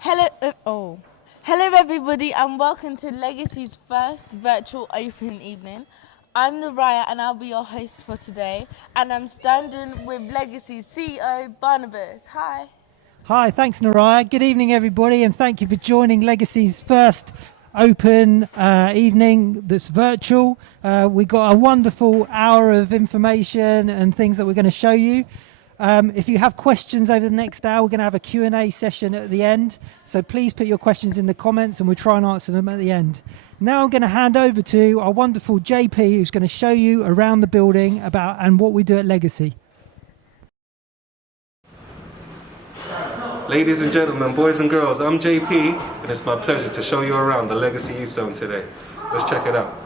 Hello everybody and welcome to Legacy's first virtual open evening. I'm Naraya and I'll be your host for today, and I'm standing with Legacy's CEO Barnabas. Hi. Hi, thanks Naraya. Good evening everybody, and thank you for joining Legacy's first open evening that's virtual. We've got a wonderful hour of information and things that we're going to show you. If you have questions over the next hour, we're going to have a Q&A session at the end. So please put your questions in the comments and we'll try and answer them at the end. Now I'm going to hand over to our wonderful JP, who's going to show you around the building and what we do at Legacy. Ladies and gentlemen, boys and girls, I'm JP, and it's my pleasure to show you around the Legacy Youth Zone today. Let's check it out.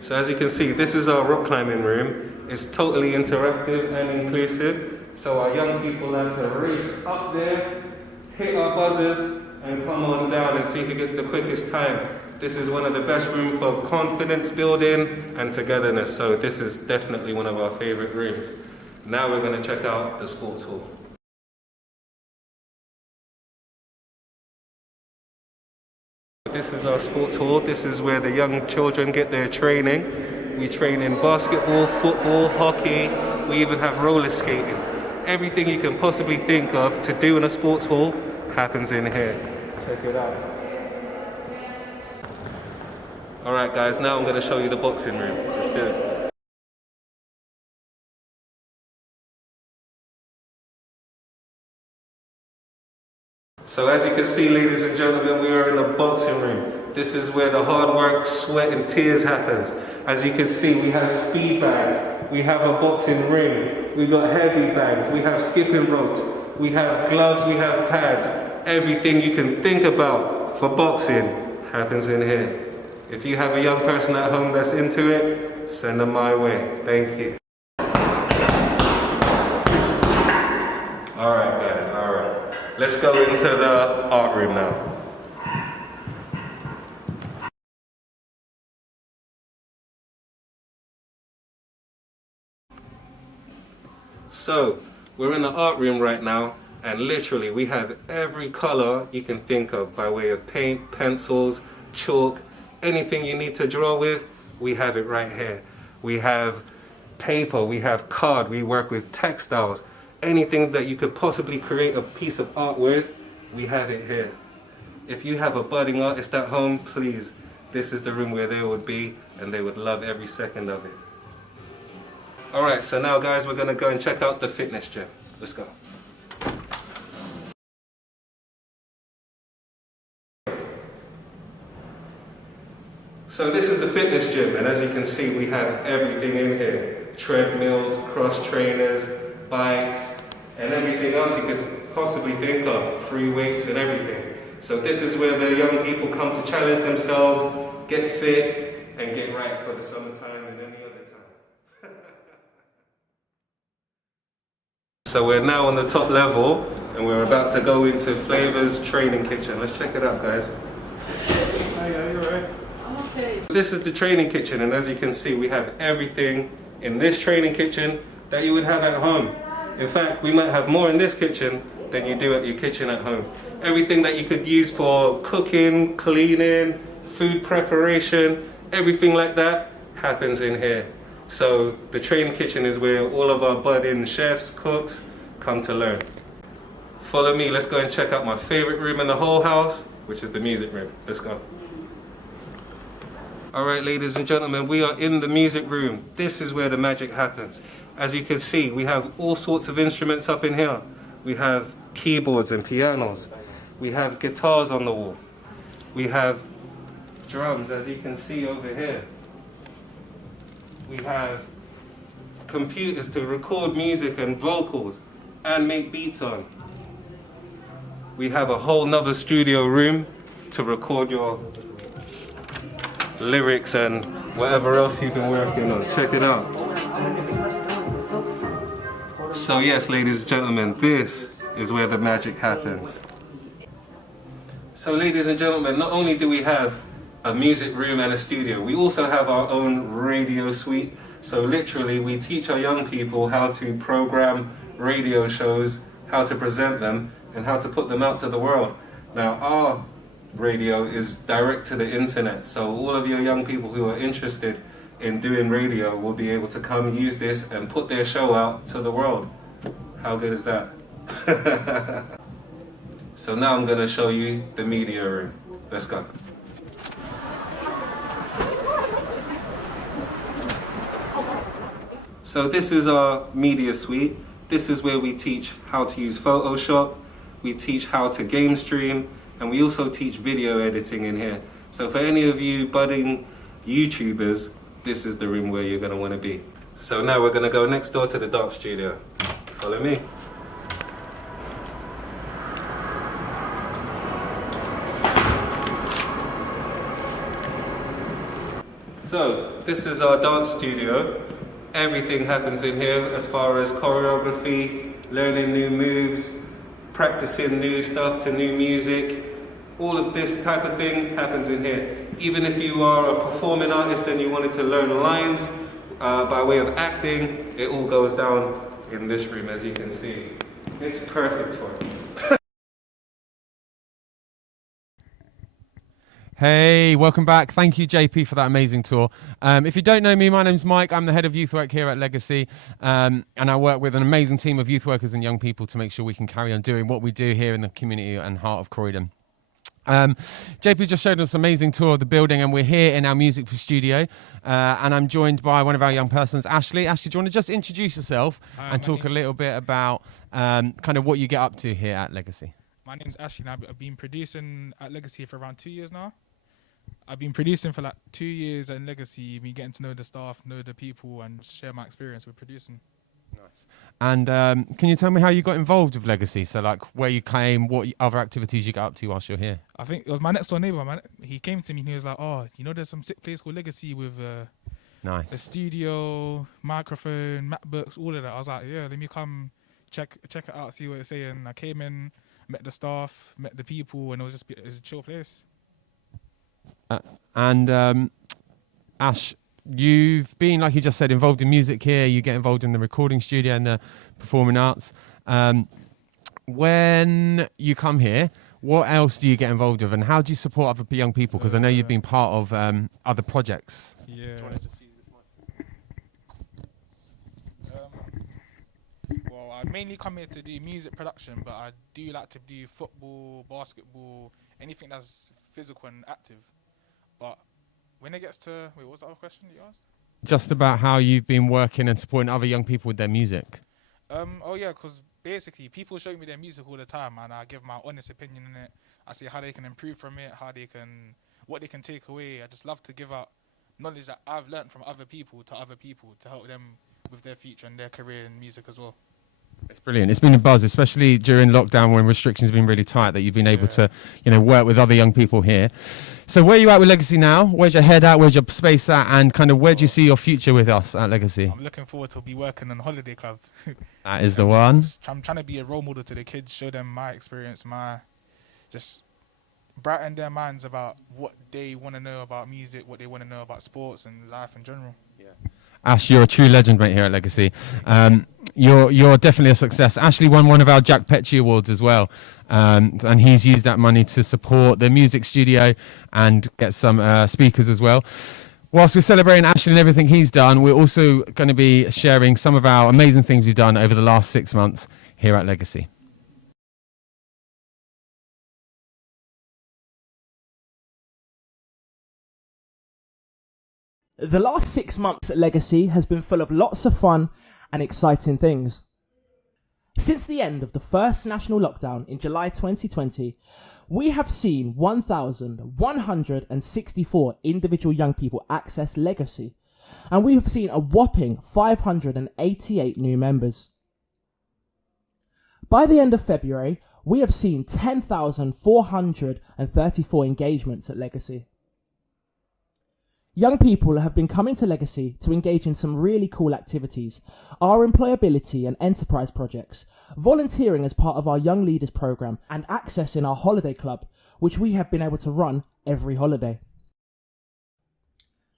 So as you can see, this is our rock climbing room. It's totally interactive and inclusive. So our young people like to race up there, hit our buzzers, and come on down and see who gets the quickest time. This is one of the best rooms for confidence building and togetherness. So this is definitely one of our favorite rooms. Now we're going to check out the sports hall. This is our sports hall. This is where the young children get their training. We train in basketball, football, hockey. We even have roller skating. Everything you can possibly think of to do in a sports hall happens in here. Check it out. Alright guys, now I'm going to show you the boxing room. Let's do it. So as you can see, ladies and gentlemen, we are in the boxing room. This is where the hard work, sweat and tears happens. As you can see, we have speed bags, we have a boxing ring, we got heavy bags, we have skipping ropes, we have gloves, we have pads. Everything you can think about for boxing happens in here. If you have a young person at home that's into it, send them my way. Thank you. Alright guys, alright. Let's go into the art room now. So, we're in the art room right now, and literally we have every color you can think of by way of paint, pencils, chalk, anything you need to draw with, we have it right here. We have paper, we have card, we work with textiles. Anything that you could possibly create a piece of art with, we have it here. If you have a budding artist at home, please, this is the room where they would be, and they would love every second of it. Alright, so now guys, we're going to go and check out the fitness gym. Let's go. So this is the fitness gym, and as you can see, we have everything in here. Treadmills, cross trainers, bikes, and everything else you could possibly think of, free weights and everything. So this is where the young people come to challenge themselves, get fit, and get right for the summertime and any other time. So we're now on the top level, and we're about to go into Flavor's training kitchen. Let's check it out, guys. Hi, you alright? I'm okay. This is the training kitchen, and as you can see, we have everything in this training kitchen that you would have at home. In fact, we might have more in this kitchen than you do at your kitchen at home. Everything that you could use for cooking, cleaning, food preparation, everything like that happens in here. So the training kitchen is where all of our budding chefs, cooks come to learn. Follow me, let's go and check out my favorite room in the whole house, which is the music room. Let's go. Alright ladies and gentlemen, we are in the music room. This is where the magic happens. As you can see, we have all sorts of instruments up in here. We have keyboards and pianos. We have guitars on the wall. We have drums, as you can see over here. We have computers to record music and vocals and make beats on. We have a whole nother studio room to record your lyrics and whatever else you've been working on. Check it out. So yes, ladies and gentlemen, this is where the magic happens. So ladies and gentlemen, not only do we have a music room and a studio, we also have our own radio suite. So literally we teach our young people how to program radio shows, how to present them, and how to put them out to the world. Now, our radio is direct to the internet, so all of your young people who are interested in doing radio will be able to come use this and put their show out to the world. How good is that? So now I'm going to show you the media room. Let's go. So this is our media suite. This is where we teach how to use Photoshop, we teach how to game stream, and we also teach video editing in here. So for any of you budding YouTubers, this is the room where you're going to want to be. So now we're going to go next door to the dark studio. Follow me. So this is our dance studio. Everything happens in here as far as choreography, learning new moves, practicing new stuff to new music. All of this type of thing happens in here. Even if you are a performing artist and you wanted to learn lines by way of acting, it all goes down in this room, as you can see. It's perfect for it. Hey, welcome back. Thank you, JP, for that amazing tour. If you don't know me, my name's Mike. I'm the head of youth work here at Legacy, and I work with an amazing team of youth workers and young people to make sure we can carry on doing what we do here in the community and heart of Croydon. JP just showed us an amazing tour of the building, and we're here in our music studio, and I'm joined by one of our young persons, Ashley. Ashley, do you want to just introduce yourself and talk a little bit about kind of what you get up to here at Legacy? My name's Ashley, and I've been producing at Legacy for around 2 years now. I've been producing for like 2 years at Legacy, been getting to know the staff, know the people, and share my experience with producing. Nice. And can you tell me how you got involved with Legacy? So like where you came, what other activities you got up to whilst you're here? I think it was my next door neighbour, man. He came to me and he was like, oh, you know there's some sick place called Legacy with Nice. the studio, microphone, MacBooks, all of that. I was like, yeah, let me come check it out, see what it's saying. I came in, met the staff, met the people, and it was a chill place. And Ash, you've been, like you just said, involved in music here. You get involved in the recording studio and the performing arts. When you come here, what else do you get involved with, and how do you support other young people? Because I know you've been part of other projects. Yeah. Well, I mainly come here to do music production, but I do like to do football, basketball, anything that's physical and active. But when it gets to... Wait, what was the other question you asked? Just about how you've been working and supporting other young people with their music. Oh, yeah, because basically people show me their music all the time, and I give my honest opinion on it. I see how they can improve from it, what they can take away. I just love to give out knowledge that I've learned from other people to help them with their future and their career in music as well. It's brilliant. It's been a buzz, especially during lockdown when restrictions have been really tight, that you've been able to, work with other young people here. So where are you at with Legacy now? Where's your head at? Where's your space at? And kind of where do you see your future with us at Legacy? I'm looking forward to be working in Holiday Club. That is the one. I'm trying to be a role model to the kids, show them my experience, just brighten their minds about what they want to know about music, what they want to know about sports and life in general. Yeah. Ash, you're a true legend, mate, here at Legacy. You're definitely a success. Ashley won one of our Jack Petchy Awards as well, and he's used that money to support the music studio and get some speakers as well. Whilst we're celebrating Ashley and everything he's done, we're also going to be sharing some of our amazing things we've done over the last 6 months here at Legacy. The last 6 months at Legacy has been full of lots of fun and exciting things. Since the end of the first national lockdown in July 2020, we have seen 1,164 individual young people access Legacy, and we have seen a whopping 588 new members. By the end of February, we have seen 10,434 engagements at Legacy. Young people have been coming to Legacy to engage in some really cool activities, our employability and enterprise projects, volunteering as part of our Young Leaders programme, and accessing our holiday club, which we have been able to run every holiday.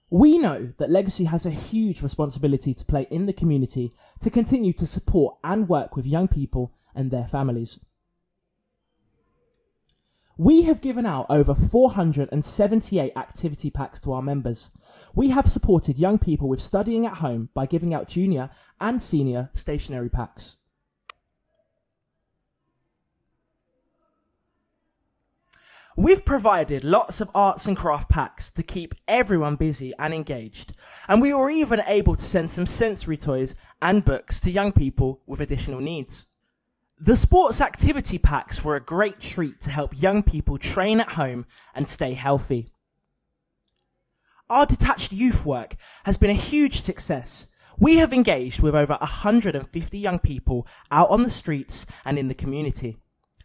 We know that Legacy has a huge responsibility to play in the community to continue to support and work with young people and their families. We have given out over 478 activity packs to our members. We have supported young people with studying at home by giving out junior and senior stationery packs. We've provided lots of arts and craft packs to keep everyone busy and engaged, and we were even able to send some sensory toys and books to young people with additional needs. The sports activity packs were a great treat to help young people train at home and stay healthy. Our detached youth work has been a huge success. We have engaged with over 150 young people out on the streets and in the community.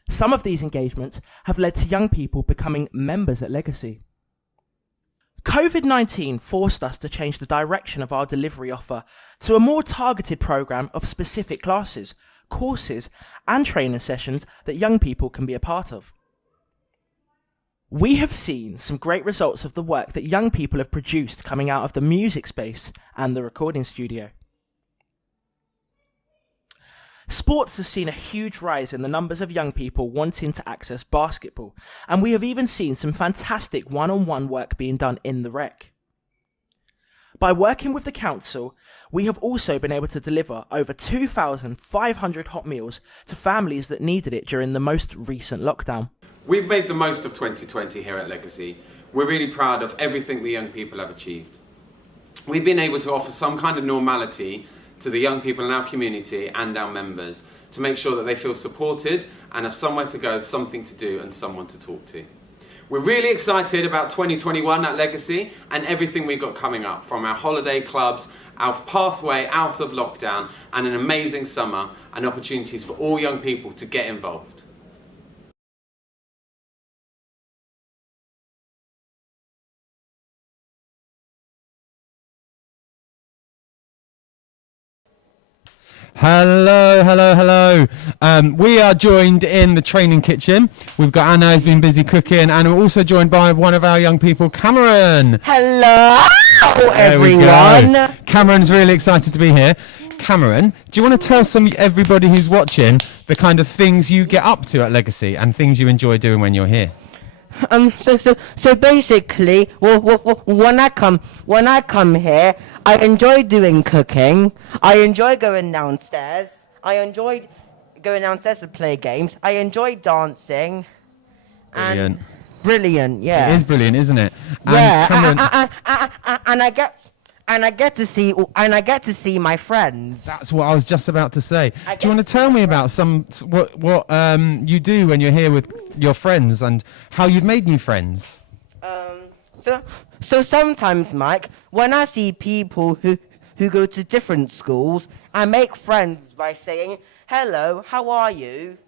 Some of these engagements have led to young people becoming members at Legacy. COVID-19 forced us to change the direction of our delivery offer to a more targeted programme of specific classes, courses and training sessions that young people can be a part of. We have seen some great results of the work that young people have produced coming out of the music space and the recording studio. Sports has seen a huge rise in the numbers of young people wanting to access basketball, and we have even seen some fantastic one-on-one work being done in the rec. By working with the council, we have also been able to deliver over 2,500 hot meals to families that needed it during the most recent lockdown. We've made the most of 2020 here at Legacy. We're really proud of everything the young people have achieved. We've been able to offer some kind of normality to the young people in our community and our members to make sure that they feel supported and have somewhere to go, something to do and someone to talk to. We're really excited about 2021 at Legacy and everything we've got coming up, from our holiday clubs, our pathway out of lockdown and an amazing summer and opportunities for all young people to get involved. Hello. We are joined in the training kitchen. We've got Anna who's been busy cooking, and we're also joined by one of our young people, Cameron. Hello, everyone. Cameron's really excited to be here. Cameron, do you want to tell everybody who's watching the kind of things you get up to at Legacy and things you enjoy doing when you're here? So basically, when I come here, I enjoy doing cooking. I enjoy going downstairs. I enjoy going downstairs to play games. I enjoy dancing. Brilliant. Brilliant, yeah. It is brilliant, isn't it? And yeah, Cameron, and I get to see my friends. that's what I was just about to say. Do you want to tell me about what you do when you're here with your friends and how you've made new friends? So sometimes, Mike, when I see people who go to different schools, I make friends by saying, "Hello, how are you?"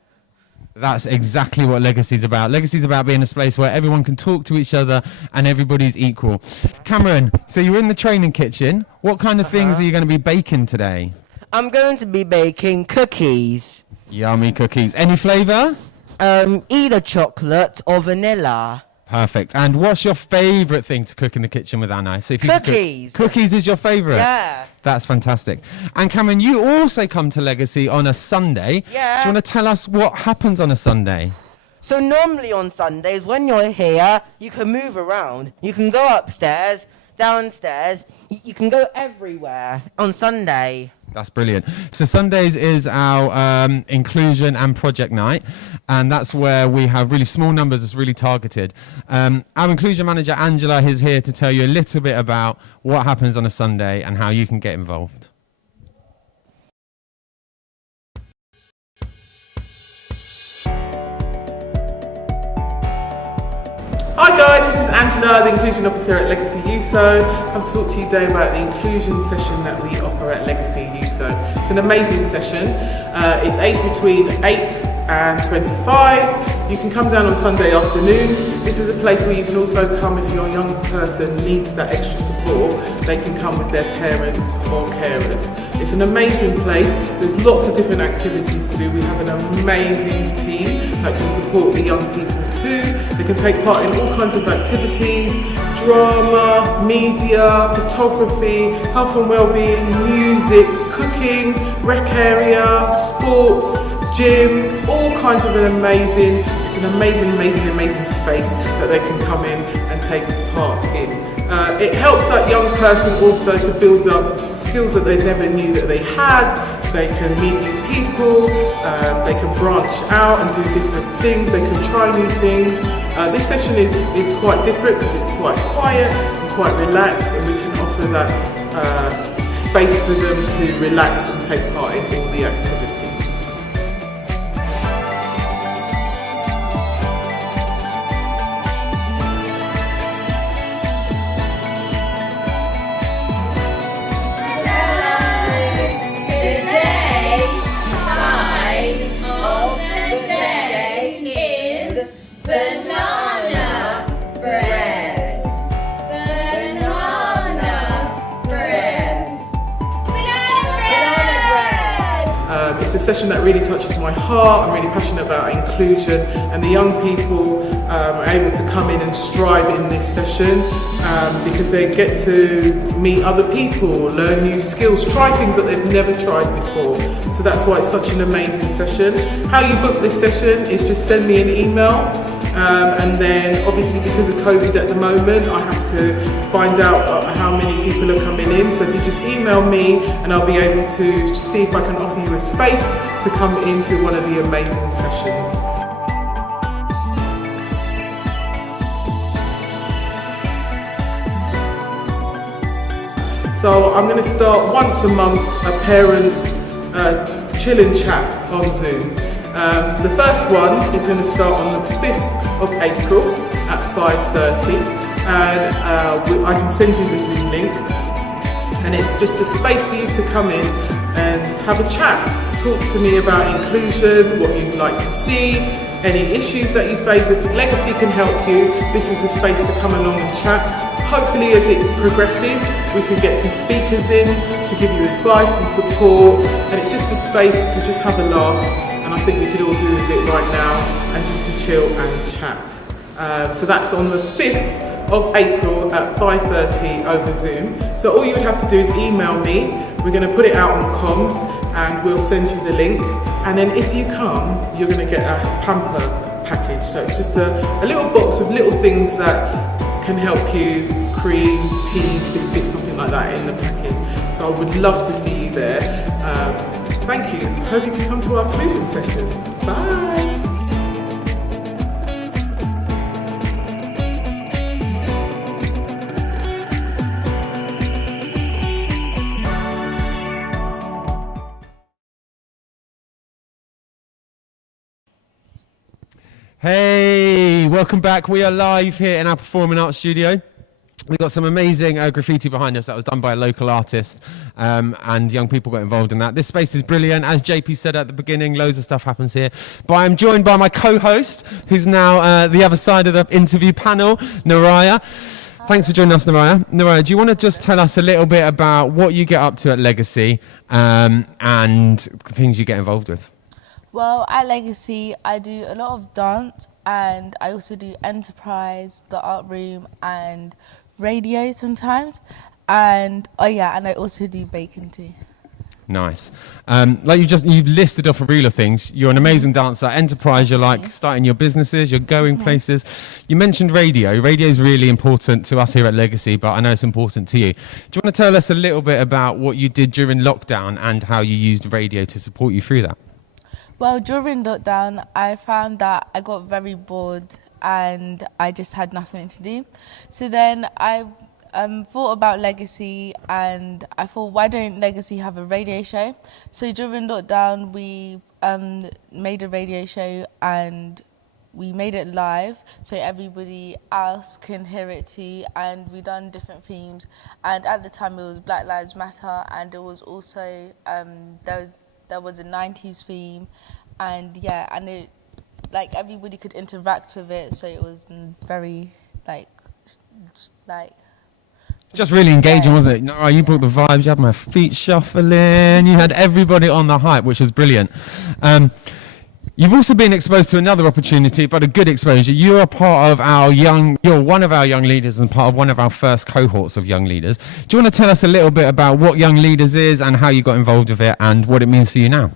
That's exactly what Legacy's about. Legacy's about being a space where everyone can talk to each other and everybody's equal. Cameron, so you're in the training kitchen. What kind of things are you going to be baking today? I'm going to be baking cookies. Yummy cookies. Any flavour? Either chocolate or vanilla. Perfect. And what's your favourite thing to cook in the kitchen with Anna? So if you Cookies. Cookies is your favourite? Yeah. That's fantastic. And Cameron, you also come to Legacy on a Sunday. Yeah. Do you want to tell us what happens on a Sunday? So normally on Sundays, when you're here, you can move around. You can go upstairs, downstairs. You can go everywhere on Sunday. That's brilliant. So Sundays is our inclusion and project night, and that's where we have really small numbers. It's really targeted. Our inclusion manager, Angela, is here to tell you a little bit about what happens on a Sunday and how you can get involved. Hi guys, this is Angela, the Inclusion Officer at Legacy USO. I'm to talk to you today about the inclusion session that we offer at Legacy USO. So it's an amazing session. It's aged between 8 and 25. You can come down on Sunday afternoon. This is a place where you can also come if your young person needs that extra support. They can come with their parents or carers. It's an amazing place. There's lots of different activities to do. We have an amazing team that can support the young people too. They can take part in all kinds of activities, drama, media, photography, health and wellbeing, music, cooking, rec area, sports, gym, all kinds of it's an amazing space that they can come in and take part in. It helps that young person also to build up skills that they never knew that they had. They can meet new people, they can branch out and do different things, they can try new things. This session is quite different because it's quite quiet and quite relaxed, and we can offer that space for them to relax and take part in all the activities. It's a session that really touches my heart. I'm really passionate about inclusion, and the young people are able to come in and strive in this session because they get to meet other people, learn new skills, try things that they've never tried before. So that's why it's such an amazing session. How you book this session is just send me an email. And then obviously because of COVID at the moment, I have to find out how many people are coming in. So if you just email me, and I'll be able to see if I can offer you a space to come into one of the amazing sessions. So I'm going to start once a month a parents chill and chat on Zoom. The first one is going to start on the 5th of April at 5:30, and I can send you the Zoom link, and it's just a space for you to come in and have a chat. Talk to me about inclusion, what you'd like to see, any issues that you face. If Legacy can help you, this is the space to come along and chat. Hopefully as it progresses, we can get some speakers in to give you advice and support, and it's just a space to just have a laugh. And I think we could all do with it right now, and just to chill and chat. So that's on the 5th of April at 5:30 over Zoom. So all you would have to do is email me. We're going to put it out on comms, and we'll send you the link. And then if you come, you're going to get a pamper package. So it's just a little box with little things that can help you, creams, teas, biscuits, something like that in the package. So I would love to see you there. Thank you. Hope you can come to our inclusion session. Bye. Hey, welcome back. We are live here in our Performing Arts studio. We've got some amazing graffiti behind us that was done by a local artist, and young people got involved in that. This space is brilliant. As JP said at the beginning, loads of stuff happens here. But I'm joined by my co-host, who's now the other side of the interview panel, Naraya. Thanks for joining us, Naraya. Naraya, do you want to just tell us a little bit about what you get up to at Legacy and things you get involved with? Well, at Legacy, I do a lot of dance, and I also do enterprise, the art room, and radio sometimes. And and I also do baking too. Nice. Like you've listed off a reel of things. You're an amazing dancer. Enterprise, you're like starting your businesses, you're going places. You mentioned radio. Radio is really important to us here at Legacy, but I know it's important to you. Do you want to tell us a little bit about what you did during lockdown and how you used radio to support you through that? Well, during lockdown, I found that I got very bored and I just had nothing to do. So then I thought about Legacy, and I thought, why don't Legacy have a radio show? So during lockdown, we made a radio show, and we made it live so everybody else can hear it too, and we done different themes. And at the time it was Black Lives Matter, and it was also there was a 90s theme, and yeah, and it like everybody could interact with it, so it was very like Just really engaging, wasn't it? No, you brought the vibes. You had my feet shuffling. You had everybody on the hype, which was brilliant. You've also been exposed to another opportunity, but a good exposure. You're a part of you're one of our young leaders and part of one of our first cohorts of young leaders. Do you want to tell us a little bit about what Young Leaders is and how you got involved with it and what it means for you now?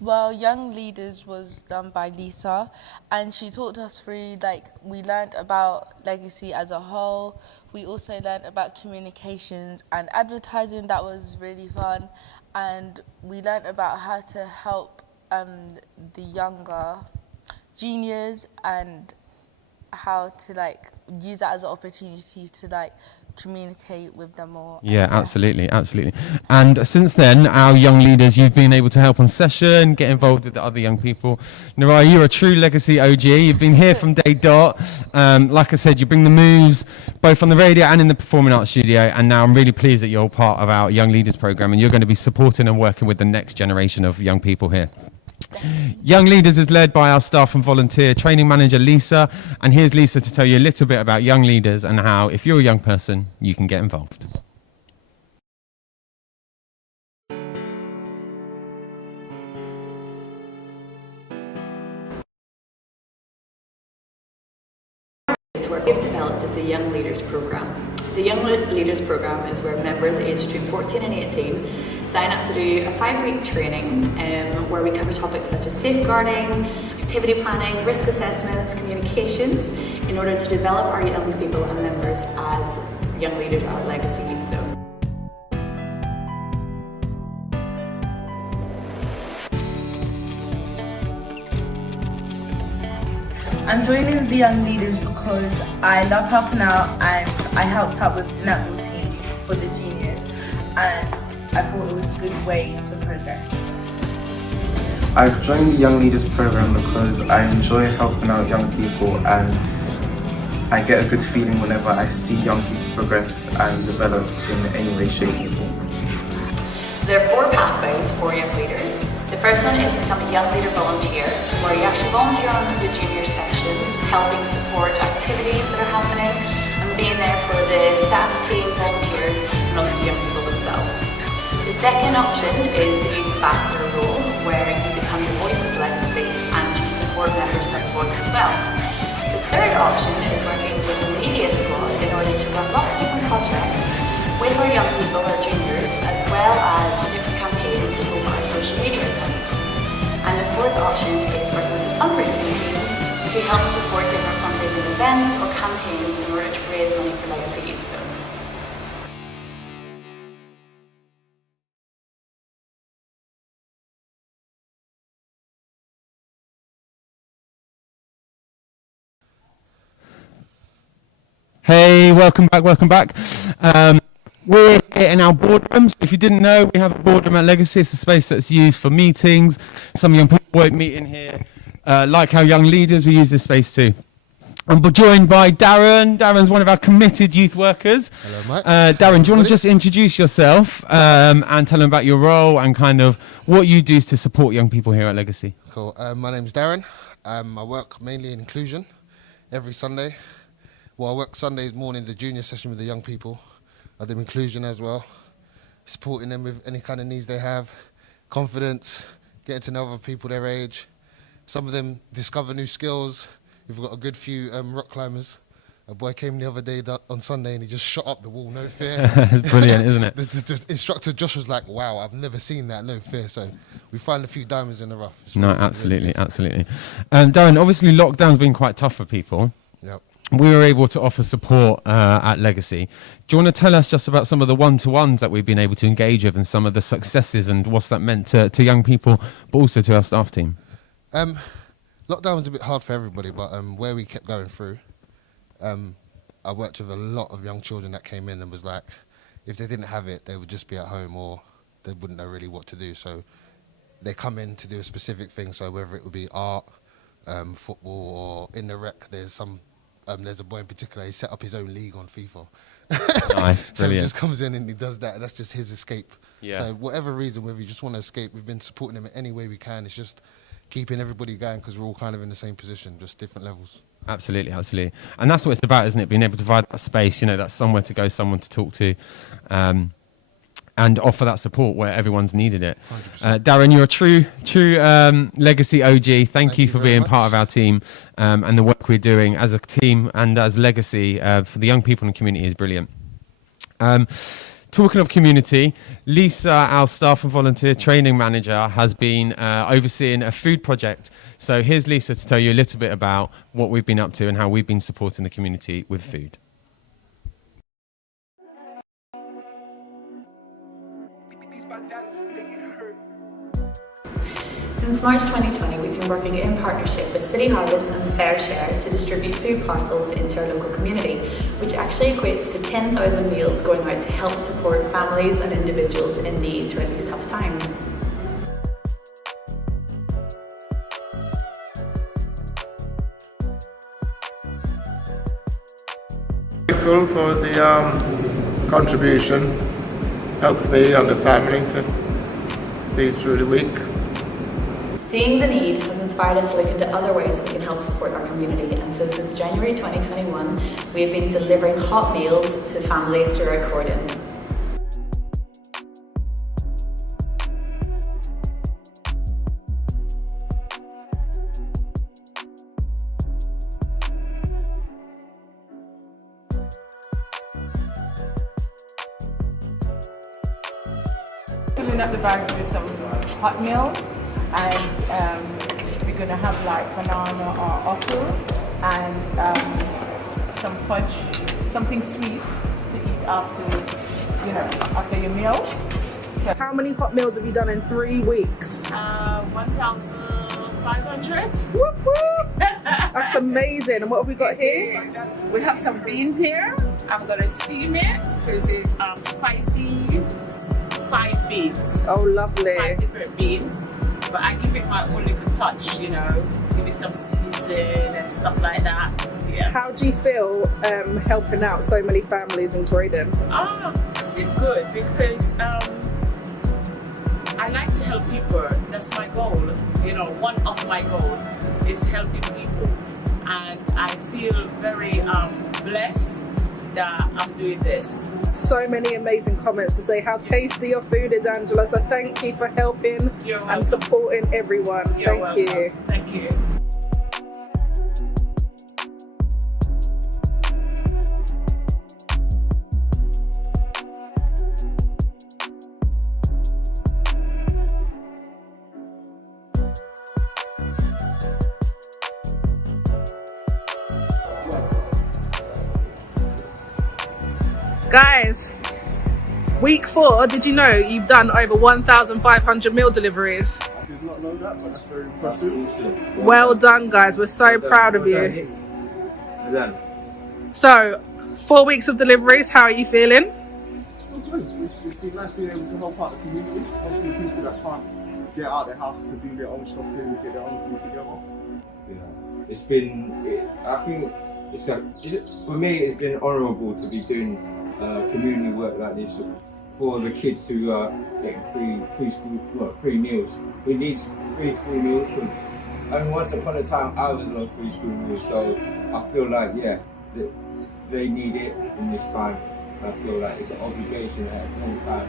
Well, Young Leaders was done by Lisa, and she talked us through, we learned about legacy as a whole. We also learned about communications and advertising. That was really fun. And we learned about how to help the younger juniors and how to use that as an opportunity to communicate with them more. Yeah, absolutely. And since then, our young leaders, you've been able to help on session, get involved with the other young people. Naraya, you're a true legacy OG. You've been here from day dot. Like I said, you bring the moves both on the radio and in the performing arts studio. And now I'm really pleased that you're part of our young leaders program, and you're going to be supporting and working with the next generation of young people here. Young Leaders is led by our staff and volunteer training manager Lisa, and here's Lisa to tell you a little bit about Young Leaders and how, if you're a young person, you can get involved. What we've developed is a Young Leaders Programme. The Young Leaders Programme is where members aged between 14 and 18 sign up to do a 5-week training where we cover topics such as safeguarding, activity planning, risk assessments, communications, in order to develop our young people and members as young leaders at Legacy Youth Zone. I'm joining the Young Leaders because I love helping out, and I helped out with the netball team for the juniors, and I thought it was a good way to progress. I've joined the Young Leaders program because I enjoy helping out young people, and I get a good feeling whenever I see young people progress and develop in any way, shape or form. So there are 4 pathways for young leaders. The first one is to become a young leader volunteer, where you actually volunteer on the junior sessions, helping support activities that are happening and being there for the staff, team, volunteers and also the young people themselves. The second option is the youth ambassador role, where you become the voice of Legacy and you support members like Voice as well. The third option is working with the media squad in order to run lots of different projects with our young people, our juniors, as well as different campaigns over our social media accounts. And the fourth option is working with the fundraising team to help support different fundraising events or campaigns in order to raise money for Legacy Youth Zone. Hey, welcome back. We're here in our boardrooms. If you didn't know, we have a boardroom at Legacy. It's a space that's used for meetings. Some young people won't meet in here. Like our young leaders, we use this space too. And we're joined by Darren. Darren's one of our committed youth workers. Hello, mate. Darren, do you want to just introduce yourself and tell them about your role and kind of what you do to support young people here at Legacy? Cool. My name's Darren. I work mainly in inclusion every Sunday. Well, I work Sundays morning, the junior session with the young people. I do inclusion as well, supporting them with any kind of needs they have, confidence, getting to know other people their age. Some of them discover new skills. We've got a good few rock climbers. A boy came the other day on Sunday and he just shot up the wall, no fear. It's brilliant, isn't it? The instructor Josh was like, wow, I've never seen that, no fear. So we find a few diamonds in the rough. It's No, really, absolutely, really absolutely. Darren, obviously lockdown's been quite tough for people. Yep. We were able to offer support at Legacy. Do you want to tell us just about some of the one-to-ones that we've been able to engage with and some of the successes and what's that meant to young people, but also to our staff team? Lockdown was a bit hard for everybody, but where we kept going through, I worked with a lot of young children that came in and was like, if they didn't have it, they would just be at home or they wouldn't know really what to do. So they come in to do a specific thing, so whether it would be art, football, or in the rec. There's a boy in particular. He set up his own league on FIFA. Nice, So he brilliant. just comes in and he does that. That's just his escape. Yeah. So whatever reason, whether you just want to escape, we've been supporting him in any way we can. It's just keeping everybody going because we're all kind of in the same position, just different levels. Absolutely, absolutely. And that's what it's about, isn't it? Being able to provide that space, that's somewhere to go, someone to talk to, and offer that support where everyone's needed it. Darren, you're a true Legacy OG. Thank you for very being much. part of our team, and the work we're doing as a team and as Legacy for the young people in the community is brilliant. Talking of community, Lisa, our staff and volunteer training manager, has been overseeing a food project. So here's Lisa to tell you a little bit about what we've been up to and how we've been supporting the community with food. Since March 2020, we've been working in partnership with City Harvest and Fair Share to distribute food parcels into our local community, which actually equates to 10,000 meals going out to help support families and individuals in need throughout these tough times. Grateful for the contribution. Helps me and the family to see through the week. Seeing the need has inspired us to look into other ways we can help support our community, and so since January 2021 we have been delivering hot meals to families through our cordon. Filling up the bags with some hot meals, and we're gonna have like banana or apple and some fudge, something sweet to eat after your meal. So How many hot meals have you done in 3 weeks? 1,500. Whoop, whoop. That's amazing. And what have we got here? We have some beans here. I'm gonna steam it because it's spicy. 5 beans. Oh, lovely. 5 different beans. But I give it my own little touch, give it some season and stuff like that. Yeah. How do you feel helping out so many families in Croydon? I feel good because I like to help people. That's my goal. One of my goals is helping people. And I feel very blessed that I'm doing this. So many amazing comments to say how tasty your food is, Angela. So thank you for helping and supporting everyone. Thank you. Thank you. Guys, week 4, did you know you've done over 1,500 meal deliveries? I did not know that, but that's very impressive. Well done, guys. We're so proud of you. So, 4 weeks of deliveries, how are you feeling? It's been nice being able to help out the community, helping people that can't get out of their house to do their own shopping, get their own food together. It's been, I think, for me, it's been honourable to be doing community work like this for the kids who are getting free meals. We need free school meals because once upon a time I was on free school meals, so I feel like they need it in this time. I feel like it's an obligation at one time.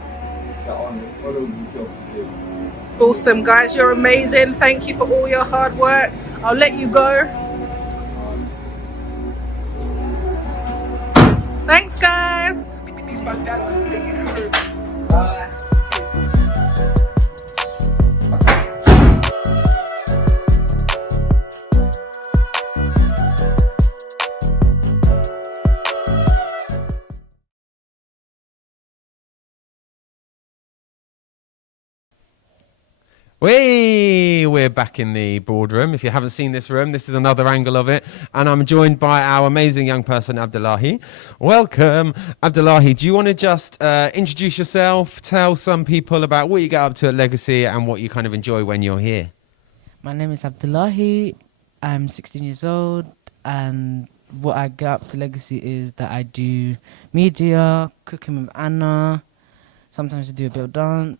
It's an honourable job to do. Awesome, guys. You're amazing. Thank you for all your hard work. I'll let you go. Thanks, guys. We're back in the boardroom. If you haven't seen this room, this is another angle of it. And I'm joined by our amazing young person, Abdullahi. Welcome. Abdullahi, do you want to just introduce yourself, tell some people about what you get up to at Legacy and what you kind of enjoy when you're here? My name is Abdullahi. I'm 16 years old, and what I get up to Legacy is that I do media, cooking with Anna, sometimes I do a bit of dance,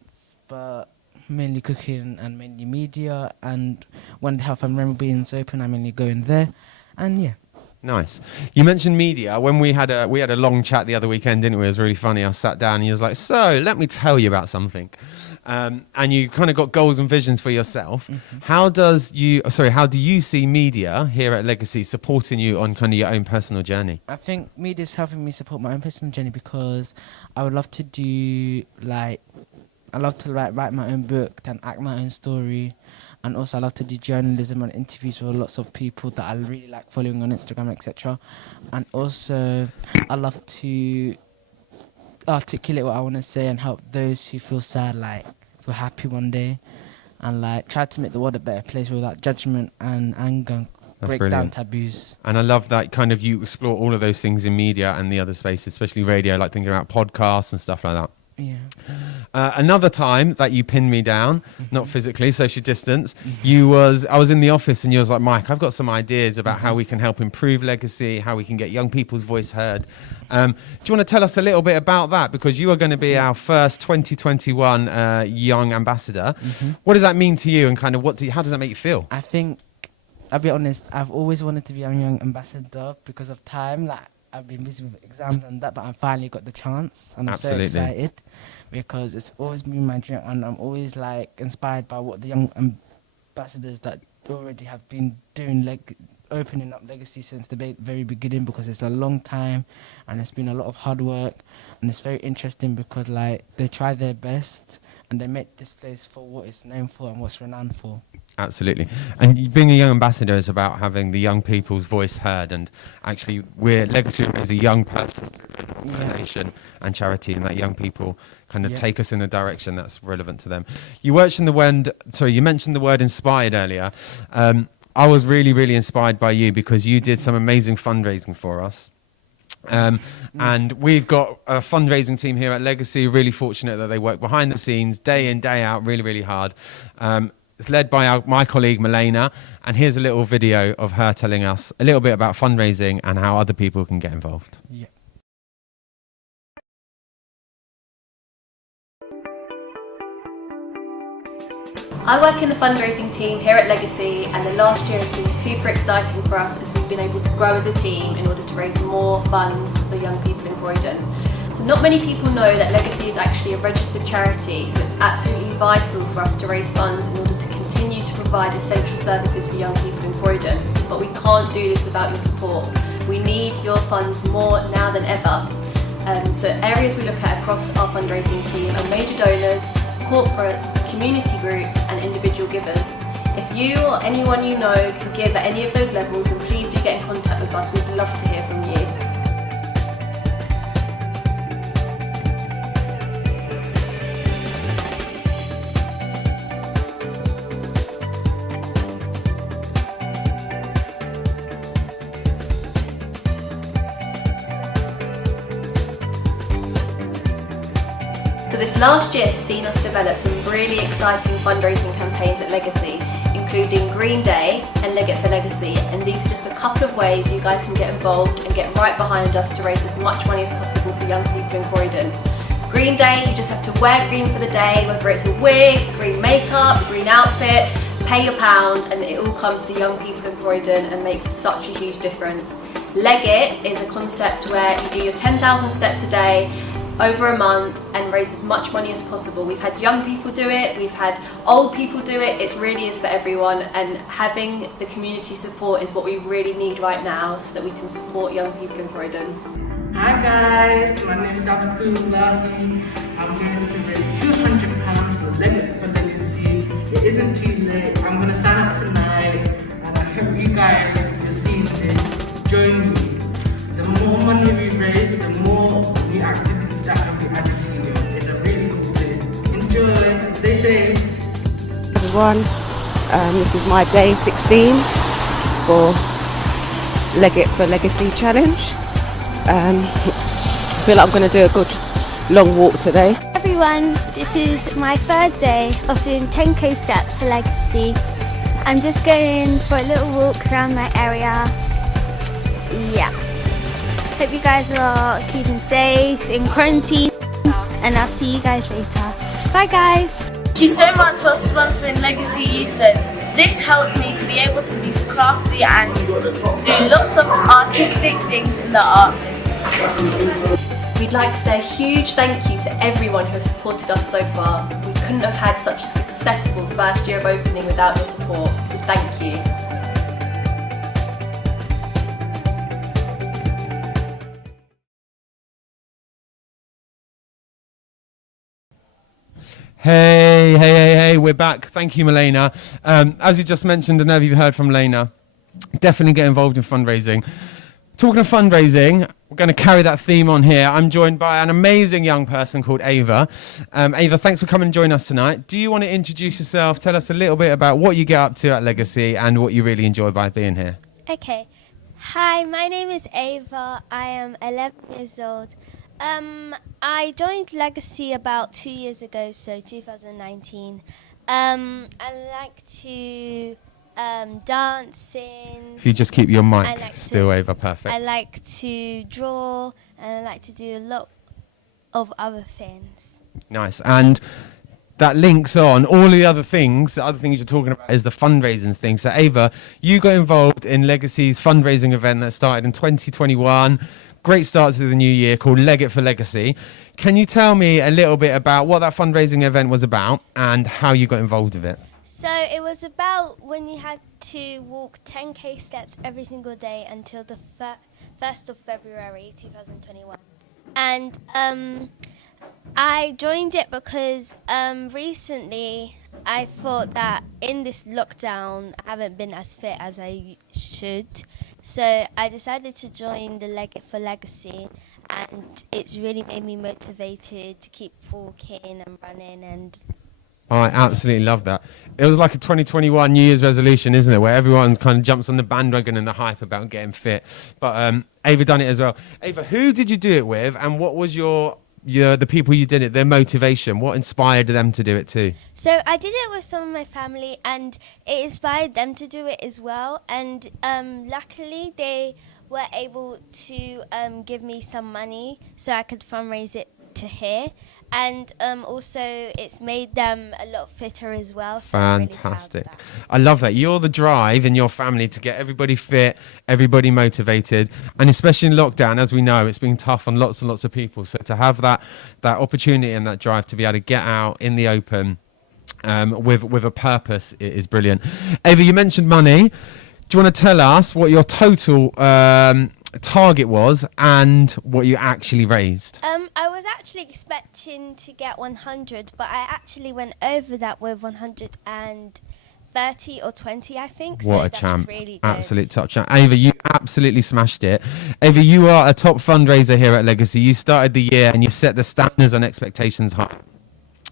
but mainly cooking and mainly media. And when the Health and Remedies open, I mainly go in there, and yeah. Nice. You mentioned media. When we had a long chat the other weekend, didn't we? It was really funny. I sat down and he was like, "So, let me tell you about something." And you kind of got goals and visions for yourself. Mm-hmm. How do you see media here at Legacy supporting you on kind of your own personal journey? I think media is helping me support my own personal journey because I would love to write my own book, then act my own story. And also I love to do journalism and interviews with lots of people that I really like following on Instagram, etc. And also I love to articulate what I want to say and help those who feel sad, like feel happy one day, and like try to make the world a better place without judgment and anger. That's break brilliant. down taboos. And I love that kind of you explore all of those things in media and the other spaces, especially radio, like thinking about podcasts and stuff like that. Yeah. Another time that you pinned me down, not physically, social distance, I was in the office and you was like, "Mike, I've got some ideas about how we can help improve Legacy, how we can get young people's voice heard." Do you want to tell us a little bit about that? Because you are going to be our first 2021 young ambassador. What does that mean to you, and kind of how does that make you feel? I think, I'll be honest, I've always wanted to be a young ambassador because of time. Like, I've been busy with exams and that, but I finally got the chance, and I'm so excited because it's always been my dream, and I'm always like inspired by what the young ambassadors that already have been doing, opening up Legacy since the very beginning, because it's a long time and it's been a lot of hard work, and it's very interesting because like they try their best and they make this place for what it's known for and what's renowned for. Absolutely. And being a young ambassador is about having the young people's voice heard, and actually Legacy is a young person organisation and charity, and that young people kind of take us in a direction that's relevant to them. You mentioned the word inspired earlier. I was really, really inspired by you because you did some amazing fundraising for us. And we've got a fundraising team here at Legacy, really fortunate that they work behind the scenes, day in, day out, really, really hard. It's led by my colleague, Milena, and here's a little video of her telling us a little bit about fundraising and how other people can get involved. Yeah. I work in the fundraising team here at Legacy, and the last year has been super exciting for us as we've been able to grow as a team in order to raise more funds for young people in Croydon. So not many people know that Legacy is actually a registered charity, so it's absolutely vital for us to raise funds in order to continue to provide essential services for young people in Croydon. But we can't do this without your support. We need your funds more now than ever. So areas we look at across our fundraising team are major donors, corporates, community groups and individual givers. If you or anyone you know can give at any of those levels, then please do get in contact with us. We'd love to hear from you. So this last year has seen us develop some really exciting fundraising campaigns at Legacy, including Green Day and Leg It for Legacy, and these are just a couple of ways you guys can get involved and get right behind us to raise as much money as possible for young people in Croydon. Green Day, you just have to wear green for the day, whether it's a wig, green makeup, green outfit, pay your £1, and it all comes to young people in Croydon and makes such a huge difference. Leg It is a concept where you do your 10,000 steps a day over a month and raise as much money as possible. We've had young people do it, we've had old people do it, it really is for everyone, and having the community support is what we really need right now so that we can support young people in Croydon. Hi guys, my name is Abdullah. I'm going to raise £200 for Legacy. It isn't too late, I'm going to sign up tonight, and I hope you guys receive this. Join me. The more money we raise, the more new activities that can be added to you. It's a really cool place. Enjoy, stay safe. Everyone, this is my day 16 for Leg It for Legacy challenge. I feel like I'm going to do a good long walk today. Everyone, this is my third day of doing 10k steps for Legacy, I'm just going for a little walk around my area. Yeah. Hope you guys are keeping safe in quarantine, and I'll see you guys later. Bye guys. Thank you so much for sponsoring Legacy Youth Zone. This helps me to be able to be crafty and do lots of artistic things in the art. We'd like to say a huge thank you to everyone who has supported us so far. We couldn't have had such a successful first year of opening without your support, so thank you. Hey, we're back. Thank you, Milena. As you just mentioned, I know you've heard from Lena, definitely get involved in fundraising. Talking of fundraising, we're going to carry that theme on here. I'm joined by an amazing young person called Ava. Ava, thanks for coming and joining us tonight. Do you want to introduce yourself? Tell us a little bit about what you get up to at Legacy and what you really enjoy by being here. Okay. Hi, my name is Ava. I am 11 years old. I joined Legacy about 2 years ago, so 2019. I like to dance, sing. If you just keep your mic still, Ava, perfect. I like to draw, and I like to do a lot of other things. Nice. And that links on all the other things you're talking about is the fundraising thing. So Ava, you got involved in Legacy's fundraising event that started in 2021. Great start to the new year, called Leg It for Legacy. Can you tell me a little bit about what that fundraising event was about and how you got involved with it? So it was about when you had to walk 10k steps every single day until the 1st of February 2021. And I joined it because recently I thought that in this lockdown I haven't been as fit as I should. So I decided to join the Leg It for Legacy, and it's really made me motivated to keep walking and running. And I absolutely love that. It was like a 2021 New Year's resolution, isn't it? Where everyone kind of jumps on the bandwagon and the hype about getting fit. But Ava done it as well. Ava, who did you do it with, and what was the people you did it, their motivation? What inspired them to do it too? so I did it with some of my family, and it inspired them to do it as well. And luckily they were able to give me some money so I could fundraise it to here. And also it's made them a lot fitter as well. So Fantastic. I love that. You're the drive in your family to get everybody fit, everybody motivated, and especially in lockdown, as we know, it's been tough on lots and lots of people. So to have that opportunity and that drive to be able to get out in the open with a purpose is brilliant. Ava, you mentioned money. Do you want to tell us what your total target was and what you actually raised? I was actually expecting to get 100, but I actually went over that with 130 or 20, I think. What so a that's champ. Really Absolute top champ. Ava, you absolutely smashed it. Ava, you are a top fundraiser here at Legacy. You started the year and you set the standards and expectations high.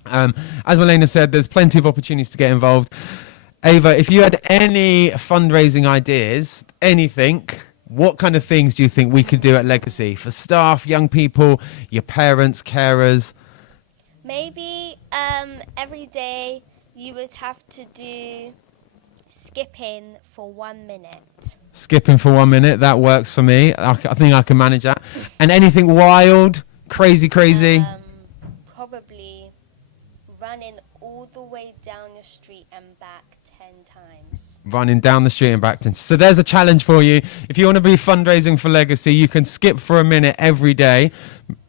As Milena said, there's plenty of opportunities to get involved. Ava, if you had any fundraising ideas, anything, what kind of things do you think we could do at Legacy for staff, young people, your parents, carers? Maybe every day you would have to do skipping for 1 minute. Skipping for 1 minute, that works for me. I think I can manage that. And anything wild, crazy? Probably running all the way down your street and back 10 times. Running down the street and back. So there's a challenge for you. If you want to be fundraising for Legacy, you can skip for a minute every day.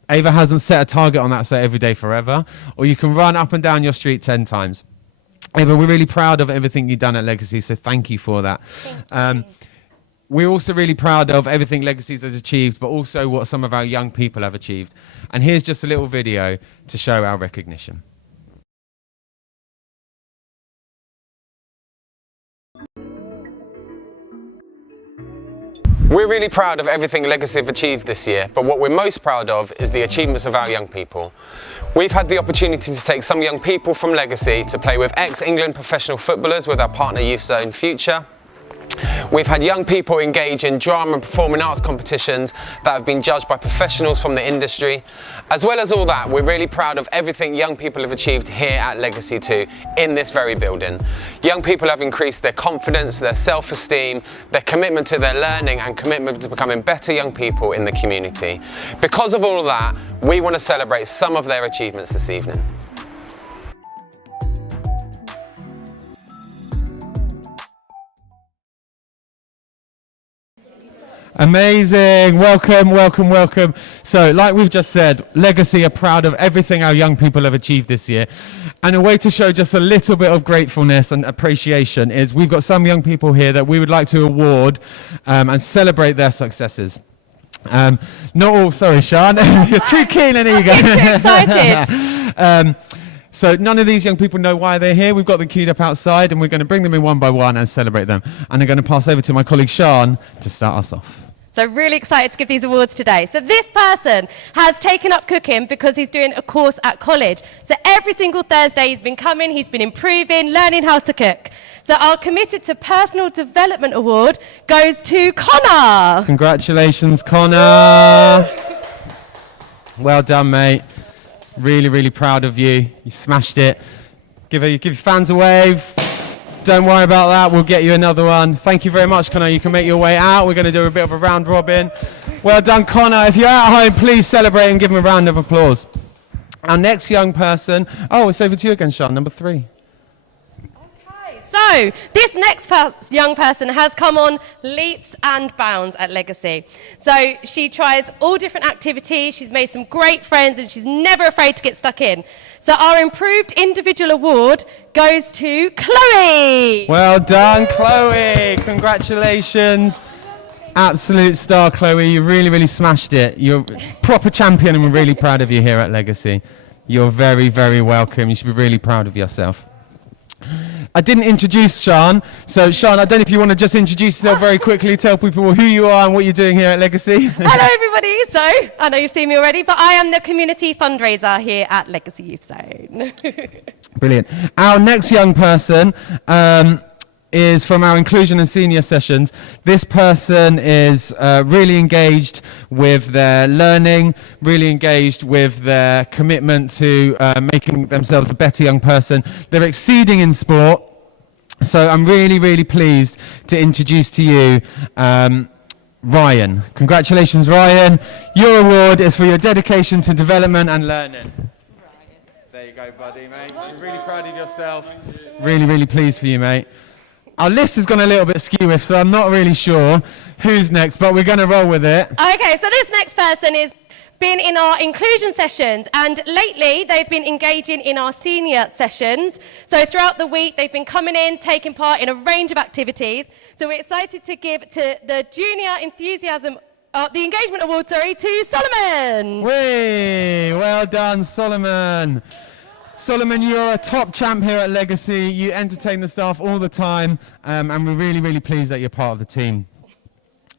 Ava hasn't set a target on that, so every day forever. Or you can run up and down your street 10 times. Ava, we're really proud of everything you've done at Legacy, so thank you for that. We're also really proud of everything Legacy has achieved, but also what some of our young people have achieved. And here's just a little video to show our recognition. We're really proud of everything Legacy have achieved this year, but what we're most proud of is the achievements of our young people. We've had the opportunity to take some young people from Legacy to play with ex-England professional footballers with our partner Youth Zone Future. We've had young people engage in drama and performing arts competitions that have been judged by professionals from the industry. As well as all that, we're really proud of everything young people have achieved here at Legacy 2 in this very building. Young people have increased their confidence, their self-esteem, their commitment to their learning and commitment to becoming better young people in the community. Because of all of that, we want to celebrate some of their achievements this evening. Amazing, welcome, welcome, welcome. So like we've just said, Legacy are proud of everything our young people have achieved this year. And a way to show just a little bit of gratefulness and appreciation is we've got some young people here that we would like to award and celebrate their successes. Not all, sorry Sean, you're too keen and eager. I'm too excited. So none of these young people know why they're here. We've got them queued up outside and we're going to bring them in one by one and celebrate them. And I'm going to pass over to my colleague Sean to start us off. So really excited to give these awards today. So this person has taken up cooking because he's doing a course at college. So every single Thursday he's been coming, he's been improving, learning how to cook. So our Committed to Personal Development Award goes to Connor. Congratulations, Connor. Well done, mate. Really, really proud of you. You smashed it. Give your fans a wave. Don't worry about that. We'll get you another one. Thank you very much, Connor. You can make your way out. We're going to do a bit of a round robin. Well done, Connor. If you're at home, please celebrate and give him a round of applause. Our next young person. Oh, it's over to you again, Sean. Number 3. So this next young person has come on leaps and bounds at Legacy. So she tries all different activities, she's made some great friends and she's never afraid to get stuck in. So our Improved Individual Award goes to Chloe. Well done, Chloe. Congratulations. Absolute star, Chloe. You really, really smashed it. You're a proper champion and we're really proud of you here at Legacy. You're very, very welcome. You should be really proud of yourself. I didn't introduce Sean, so Sean, I don't know if you want to just introduce yourself very quickly, tell people who you are and what you're doing here at Legacy. Hello everybody, so I know you've seen me already, but I am the community fundraiser here at Legacy Youth Zone. Brilliant. Our next young person is from our inclusion and senior sessions. This person is really engaged with their learning, really engaged with their commitment to making themselves a better young person. They're exceeding in sport. So I'm really, really pleased to introduce to you Ryan. Congratulations, Ryan. Your award is for your dedication to development and learning. There you go, buddy, mate. I'm really proud of yourself. Really, really pleased for you, mate. Our list has gone a little bit skew, so I'm not really sure who's next, but we're going to roll with it. Okay, so this next person has been in our inclusion sessions, and lately they've been engaging in our senior sessions. So throughout the week, they've been coming in, taking part in a range of activities. So we're excited to give to the Junior Enthusiasm, the Engagement Award, to Solomon. Whee! Well done, Solomon. Solomon, you're a top champ here at Legacy. You entertain the staff all the time, and we're really, really pleased that you're part of the team.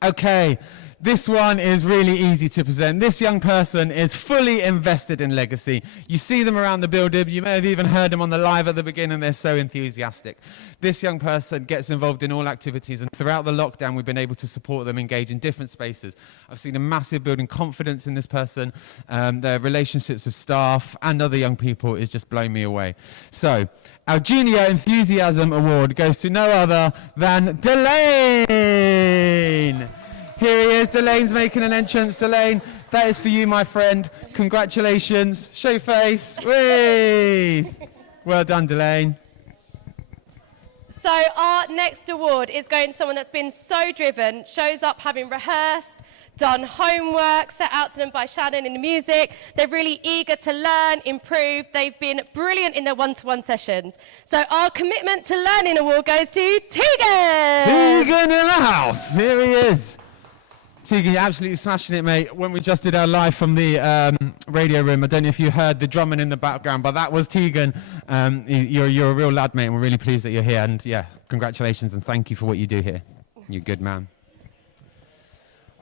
Okay, this one is really easy to present. This young person is fully invested in Legacy. You see them around the building. You may have even heard them on the live at the beginning. They're so enthusiastic. This young person gets involved in all activities, and throughout the lockdown, we've been able to support them engage in different spaces. I've seen a massive building confidence in this person. Their relationships with staff and other young people is just blowing me away. So, our Junior Enthusiasm Award goes to no other than Delane. Here he is. Delane's making an entrance. Delane, that is for you, my friend. Congratulations. Show face. Whee! Well done, Delane. So our next award is going to someone that's been so driven, shows up having rehearsed, done homework, set out to them by Shannon in the music. They're really eager to learn, improve. They've been brilliant in their one-to-one sessions. So our Commitment to Learning Award goes to Tegan. Tegan in the house. Here he is. Tegan, you're absolutely smashing it, mate. When we just did our live from the radio room, I don't know if you heard the drumming in the background, but that was Tegan. You're a real lad, mate, and we're really pleased that you're here. And yeah, congratulations and thank you for what you do here. You're a good man.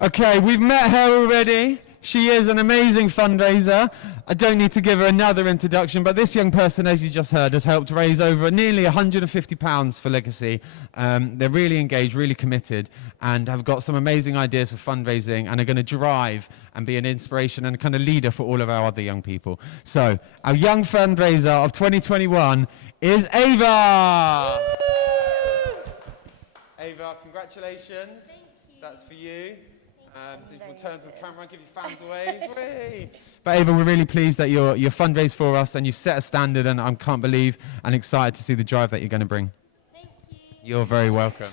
Okay, we've met her already. She is an amazing fundraiser. I don't need to give her another introduction, but this young person, as you just heard, has helped raise over nearly £150 for Legacy. They're really engaged, really committed, and have got some amazing ideas for fundraising and are going to drive and be an inspiration and a kind of leader for all of our other young people. So, our young fundraiser of 2021 is Ava! Ava, congratulations. Thank you. That's for you. If you turn to the camera and give your fans a wave. But Ava, we're really pleased that you're fundraised for us and you've set a standard, and I can't believe and excited to see the drive that you're going to bring. Thank you. You're very welcome.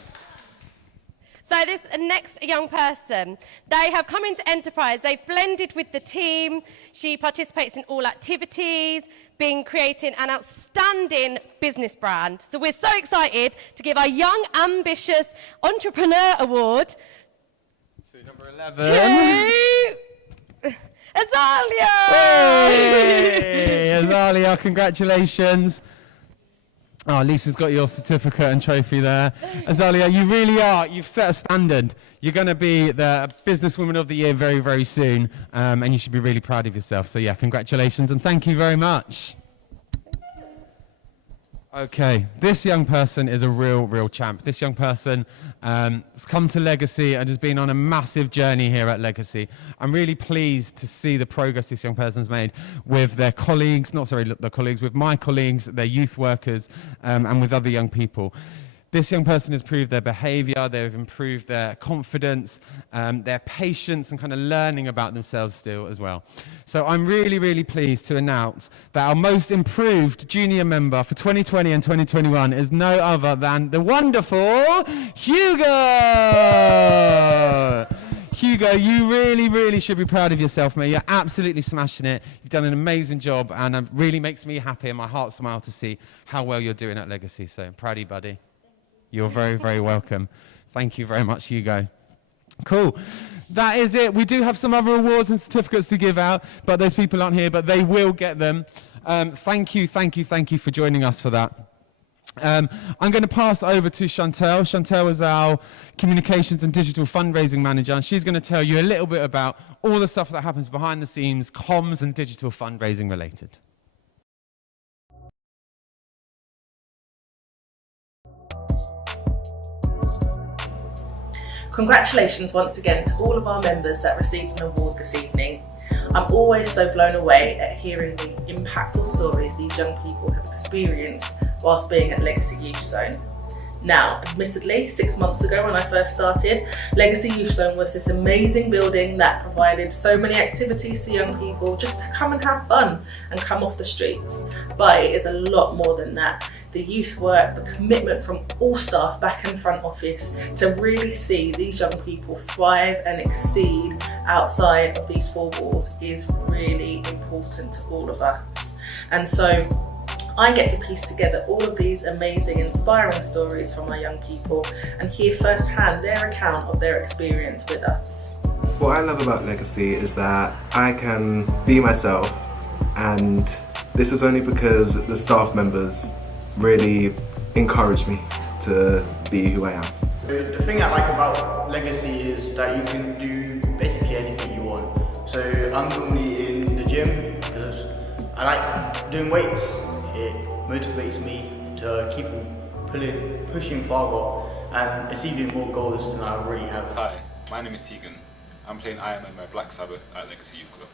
So this next young person, they have come into Enterprise. They've blended with the team. She participates in all activities, been creating an outstanding business brand. So we're so excited to give our Young Ambitious Entrepreneur Award to number 11. To Azalia! Hey, Azalia, congratulations. Oh, Lisa's got your certificate and trophy there. Azalia, you really are. You've set a standard. You're going to be the Businesswoman of the Year very, very soon, and you should be really proud of yourself. So, yeah, congratulations, and thank you very much. Okay, this young person is a real champ. This young person has come to Legacy and has been on a massive journey here at Legacy. I'm really pleased to see the progress this young person's made with their colleagues, with my colleagues, their youth workers, and with other young people. This young person has improved their behaviour, they've improved their confidence, their patience, and kind of learning about themselves still as well. So I'm really pleased to announce that our most improved junior member for 2020 and 2021 is no other than the wonderful Hugo! Hugo, you really should be proud of yourself, mate. You're absolutely smashing it. You've done an amazing job, and it really makes me happy and my heart smile to see how well you're doing at Legacy. So I'm proud of you, buddy. You're very welcome. Thank you very much, Hugo. Cool. That is it. We do have some other awards and certificates to give out, but those people aren't here, but they will get them. Thank you for joining us for that. I'm going to pass over to Chantel. Chantel is our communications and digital fundraising manager, and she's going to tell you a little bit about all the stuff that happens behind the scenes, comms and digital fundraising related. Congratulations once again to all of our members that received an award this evening. I'm always so blown away at hearing the impactful stories these young people have experienced whilst being at Legacy Youth Zone. Now, admittedly, 6 months ago when I first started, Legacy Youth Zone was this amazing building that provided so many activities to young people just to come and have fun and come off the streets. But it is a lot more than that. The youth work, the commitment from all staff back in front office to really see these young people thrive and exceed outside of these four walls is really important to all of us. And so I get to piece together all of these amazing, inspiring stories from our young people and hear firsthand their account of their experience with us. What I love about Legacy is that I can be myself, and this is only because the staff members really encourage me to be who I am. The thing I like about Legacy is that you can do basically anything you want. So I'm normally in the gym because I like doing weights. It motivates me to keep pushing farther and achieving more goals than I already have. Hi, my name is Tegan. I'm playing Iron Man by Black Sabbath at Legacy Youth Club.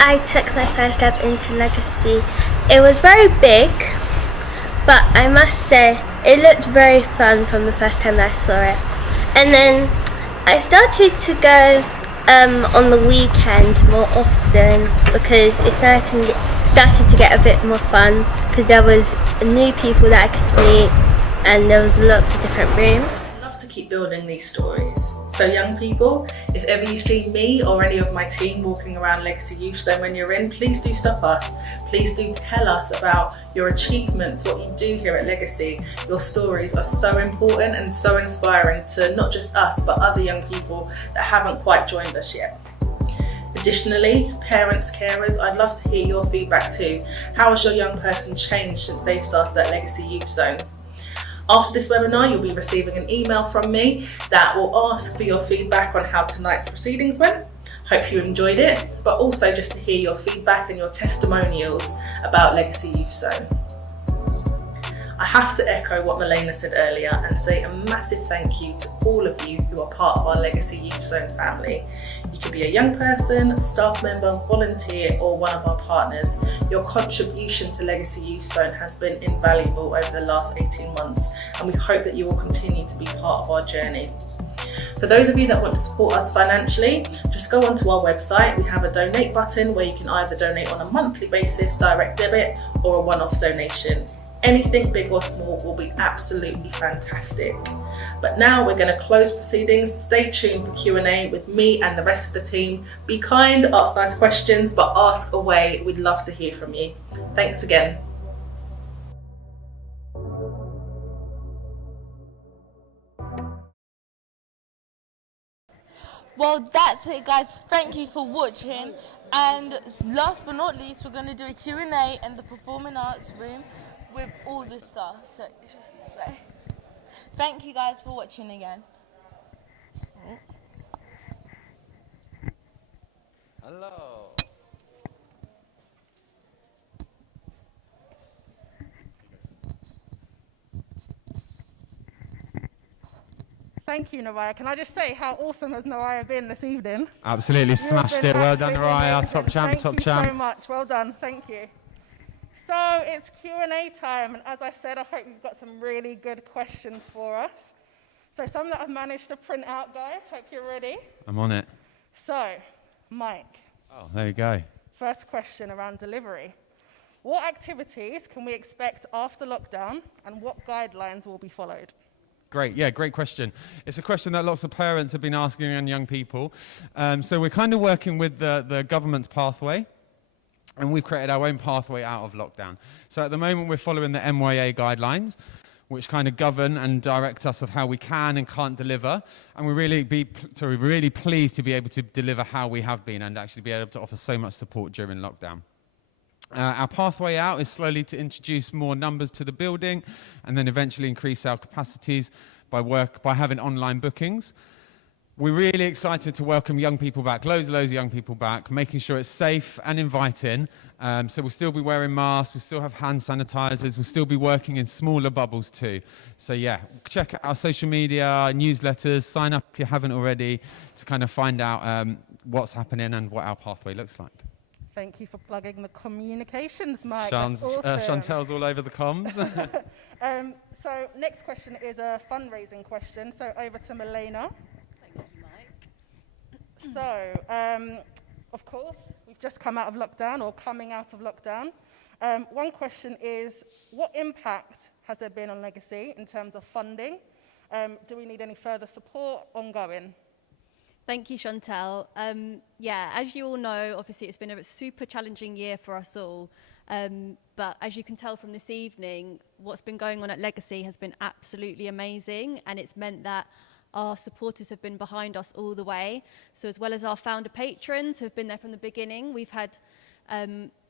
I took my first step into Legacy. It was very big, but I must say it looked very fun from the first time that I saw it. And then I started to go on the weekends more often because it started to get a bit more fun because there was new people that I could meet and there was lots of different rooms. I love to keep building these stories. So young people, if ever you see me or any of my team walking around Legacy Youth Zone when you're in, please do stop us. Please do tell us about your achievements, what you do here at Legacy. Your stories are so important and so inspiring to not just us, but other young people that haven't quite joined us yet. Additionally, parents, carers, I'd love to hear your feedback too. How has your young person changed since they've started at Legacy Youth Zone? After this webinar, you'll be receiving an email from me that will ask for your feedback on how tonight's proceedings went. Hope you enjoyed it, but also just to hear your feedback and your testimonials about Legacy Youth Zone. I have to echo what Milena said earlier and say a massive thank you to all of you who are part of our Legacy Youth Zone family. You could be a young person, staff member, volunteer, or one of our partners. Your contribution to Legacy Youth Zone has been invaluable over the last 18 months, and we hope that you will continue to be part of our journey. For those of you that want to support us financially, just go onto our website. We have a donate button where you can either donate on a monthly basis, direct debit, or a one-off donation. Anything big or small will be absolutely fantastic. But now we're going to close proceedings. Stay tuned for Q&A with me and the rest of the team. Be kind, ask nice questions, but ask away. We'd love to hear from you. Thanks again. Well, that's it, guys. Thank you for watching. And last but not least, we're going to do a Q&A in the Performing Arts room with all the staff. So it's just this way. Thank you guys for watching again. Hello. Thank you, Naraya. Can I just say how awesome has Naraya been this evening? Absolutely smashed it. Well done, Naraya. Top champ, top champ. Thank you so much. Well done. Thank you. So it's Q&A time, and as I said, I hope you've got some really good questions for us. So some that I've managed to print out, guys. Hope you're ready. I'm on it. So, Mike. Oh, there you go. First question around delivery. What activities can we expect after lockdown, and what guidelines will be followed? Great, yeah, great question. It's a question that lots of parents have been asking and young people. So we're kind of working with the government's pathway, and we've created our own pathway out of lockdown. So at the moment, we're following the MYA guidelines, which kind of govern and direct us of how we can and can't deliver. And we're really pleased to be able to deliver how we have been and actually be able to offer so much support during lockdown. Our pathway out is slowly to introduce more numbers to the building and then eventually increase our capacities by having online bookings. We're really excited to welcome young people back, loads of young people back, making sure it's safe and inviting. So we'll still be wearing masks, we'll still have hand sanitizers, we'll still be working in smaller bubbles too. So yeah, check out our social media, newsletters, sign up if you haven't already to kind of find out what's happening and what our pathway looks like. Thank you for plugging the communications, Mike. Chantel's all over the comms. So next question is a fundraising question. So over to Milena. So, of course, we've just come out of lockdown or coming out of lockdown. One question is, what impact has there been on Legacy in terms of funding? Do we need any further support ongoing? Thank you, Chantel. Yeah, as you all know, obviously it's been a super challenging year for us all. But as you can tell from this evening, what's been going on at Legacy has been absolutely amazing, and it's meant that our supporters have been behind us all the way. So as well as our founder patrons who have been there from the beginning, we've had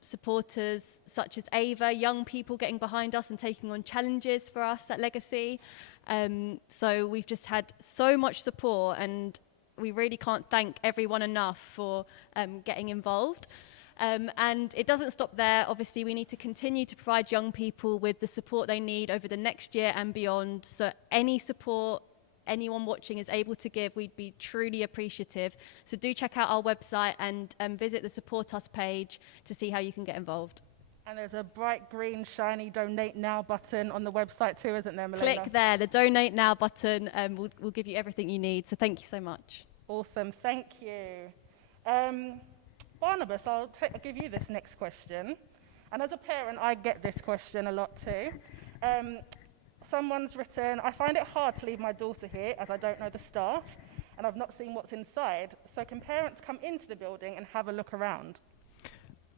supporters such as Ava, young people getting behind us and taking on challenges for us at Legacy. So we've just had so much support, and we really can't thank everyone enough for getting involved. And it doesn't stop there. Obviously, we need to continue to provide young people with the support they need over the next year and beyond. So any support anyone watching is able to give, we'd be truly appreciative. So do check out our website and visit the Support Us page to see how you can get involved. And there's a bright green shiny donate now button on the website too, isn't there, Milena? Click there, the donate now button will give you everything you need. So thank you so much. Awesome, thank you. Barnabas, I'll give you this next question. And as a parent, I get this question a lot too. Someone's written, I find it hard to leave my daughter here as I don't know the staff and I've not seen what's inside. So can parents come into the building and have a look around?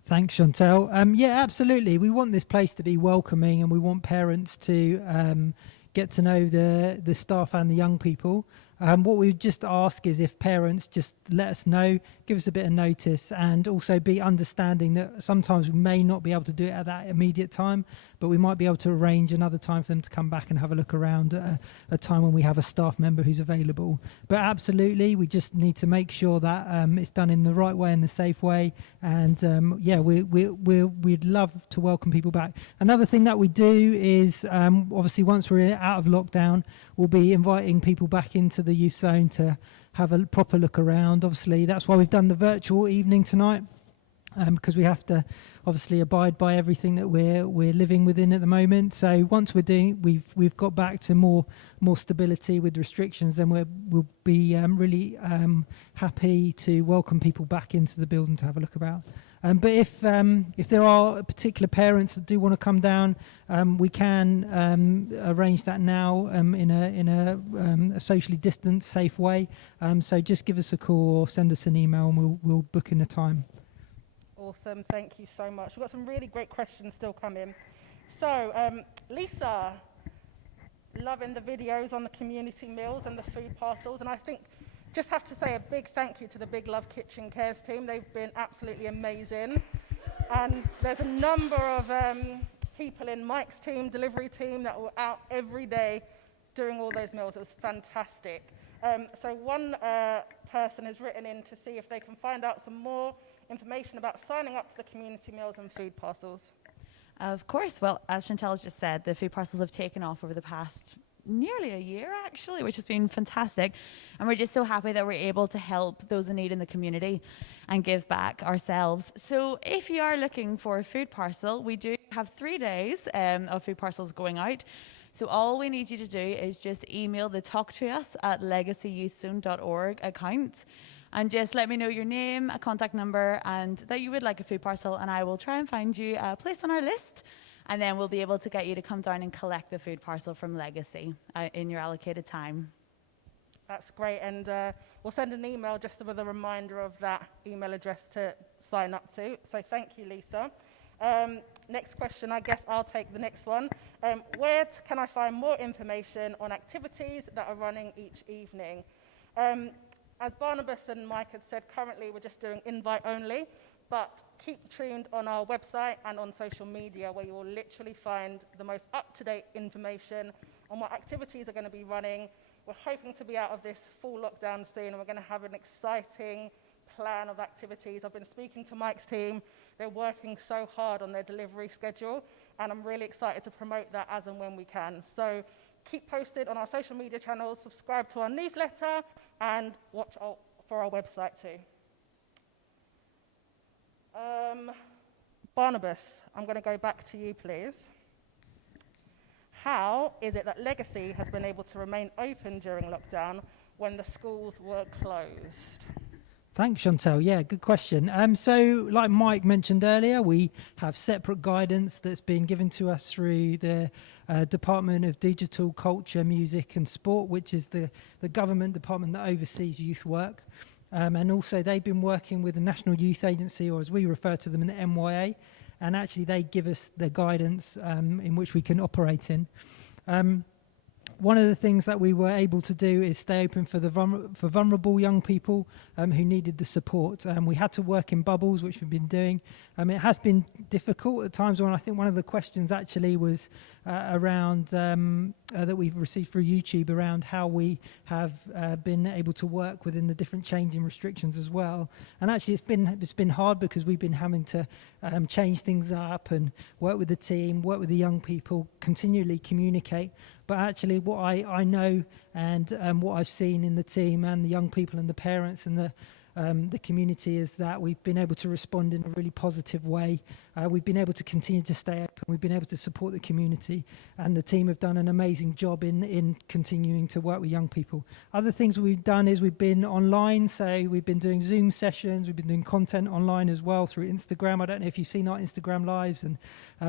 Thanks, Chantel. Yeah, absolutely. We want this place to be welcoming and we want parents to get to know the staff and the young people. What we just ask is if parents just let us know, give us a bit of notice, and also be understanding that sometimes we may not be able to do it at that immediate time, but we might be able to arrange another time for them to come back and have a look around at a time when we have a staff member who's available. But absolutely, we just need to make sure that it's done in the right way and the safe way. And we'd love to welcome people back. Another thing that we do is obviously once we're out of lockdown, we'll be inviting people back into the youth zone to have a proper look around. Obviously, that's why we've done the virtual evening tonight, because we have to obviously abide by everything that we're living within at the moment. So once we've got back to more stability with restrictions, then we'll be really happy to welcome people back into the building to have a look about. But if there are particular parents that do want to come down, we can arrange that now in a socially distanced, safe way. So just give us a call or send us an email, and we'll book in a time. Awesome, thank you so much. We've got some really great questions still coming. So, Lisa, loving the videos on the community meals and the food parcels, and I think just have to say a big thank you to the Big Love Kitchen Cares team. They've been absolutely amazing. And there's a number of people in Mike's team, delivery team, that were out every day doing all those meals. It was fantastic. So one person has written in to see if they can find out some more information about signing up to the community meals and food parcels. Of course. Well, as Chantal has just said, the food parcels have taken off over the past nearly a year, actually, which has been fantastic. And we're just so happy that we're able to help those in need in the community and give back ourselves. So if you are looking for a food parcel, we do have 3 days of food parcels going out. So all we need you to do is just email the talktous@legacyyouthzone.org account and just let me know your name, a contact number, and that you would like a food parcel, and I will try and find you a place on our list, and then we'll be able to get you to come down and collect the food parcel from Legacy in your allocated time. That's great, and we'll send an email just with a reminder of that email address to sign up to. So thank you, Lisa. Next question, I guess I'll take the next one. Where can I find more information on activities that are running each evening? As Barnabas and Mike had said, currently we're just doing invite only, but keep tuned on our website and on social media, where you will literally find the most up-to-date information on what activities are going to be running. We're hoping to be out of this full lockdown soon, and we're going to have an exciting plan of activities. I've been speaking to Mike's team. They're working so hard on their delivery schedule, and I'm really excited to promote that as and when we can. So keep posted on our social media channels, subscribe to our newsletter, and watch for our website too. Barnabas, I'm going to go back to you, please. How is it that Legacy has been able to remain open during lockdown when the schools were closed? Thanks, Chantal. Yeah, good question. So like Mike mentioned earlier, we have separate guidance that's been given to us through the Department of Digital, Culture, Music and Sport, which is the government department that oversees youth work. And also they've been working with the National Youth Agency, or as we refer to them, in the NYA. And actually they give us the guidance in which we can operate in. One of the things that we were able to do is stay open for vulnerable young people who needed the support. We had to work in bubbles, which we've been doing. It has been difficult at times. When I think one of the questions actually was around that we've received through YouTube around how we have been able to work within the different changing restrictions as well. And actually, it's been hard because we've been having to change things up and work with the team, work with the young people, continually communicate. But actually what I know and what I've seen in the team and the young people and the parents and the community is that we've been able to respond in a really positive way. We've been able to continue to stay up, and we've been able to support the community, and the team have done an amazing job in continuing to work with young people. Other things we've done is we've been online, so we've been doing Zoom sessions, we've been doing content online as well through Instagram. I don't know if you've seen our Instagram lives, and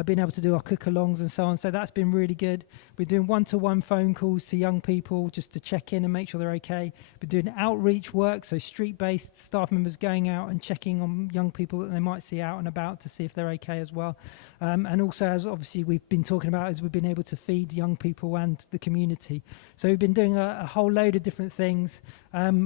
been able to do our cook-alongs and so on, so that's been really good. We're doing one-to-one phone calls to young people just to check in and make sure they're okay. We're doing outreach work, so street-based staff members going out and checking on young people that they might see out and about to see if they're okay as well. And also, as obviously we've been talking about, as we've been able to feed young people and the community. So we've been doing a whole load of different things.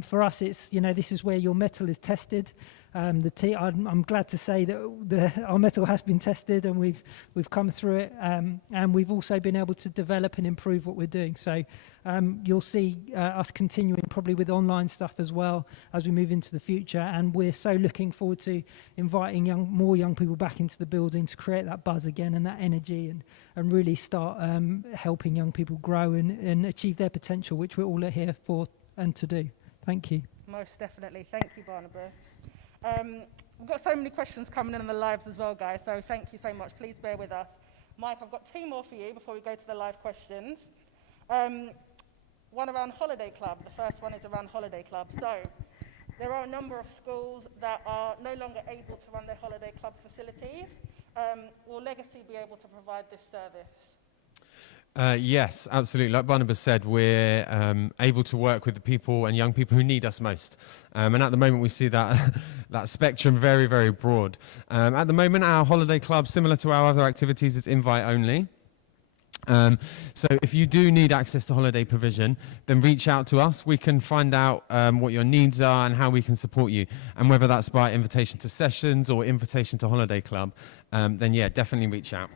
For us, it's, this is where your mettle is tested. I'm glad to say that our mettle has been tested, and we've come through it, and we've also been able to develop and improve what we're doing. So you'll see us continuing probably with online stuff as well as we move into the future, and we're so looking forward to inviting more young people back into the building to create that buzz again and that energy, and really start helping young people grow and achieve their potential, which we're all here for and to do. Thank you. Most definitely. Thank you, Barnabas. We've got so many questions coming in on the lives as well, guys, so thank you so much. Please bear with us. Mike, I've got 2 more for you before we go to the live questions. One around Holiday Club. The first one is around Holiday Club. So there are a number of schools that are no longer able to run their Holiday Club facilities. Will Legacy be able to provide this service? Yes, absolutely. Like Barnabas said, we're able to work with the people and young people who need us most. And at the moment, we see that that spectrum very, very broad. At the moment, our holiday club, similar to our other activities, is invite only. So if you do need access to holiday provision, then reach out to us. We can find out what your needs are and how we can support you. And whether that's by invitation to sessions or invitation to holiday club, then yeah, definitely reach out.